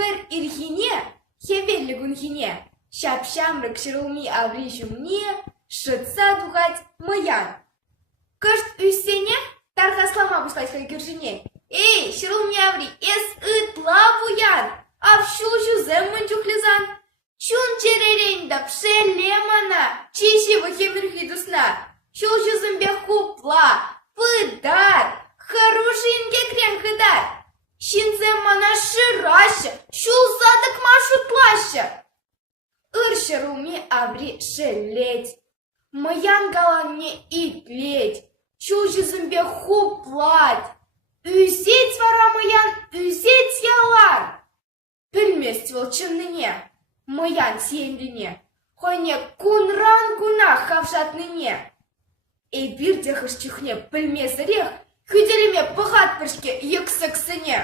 Пір ирхине, хевелі гунхине, шапшамрык шырылми авришумне, шытса дугать мыян. Кышт үссене, тархаслама бушлать хайгыржине. Эй, шырылми аври, эс ытла буян, авшужу зэммын чухлизан. Чун черерень да пшелемана, чищи вахемирхидусна. Шужу зэмбе хупла, пыдар, хорошинге крем-хыдар. Шинзем мана шыраща, шулзадык машу тлаща. Ыршыруми аври шелеть, мыян галанне итлеть, чужызымбе хуплать. Үзеть вара мыян, үзеть ялар. Пілмест волчынныне, мыян сиендіне, хойне кунран гунах хавшатныне. Эбирде хышчухне пілмезірех, Хүделіме бұғат біршке ексіксіне.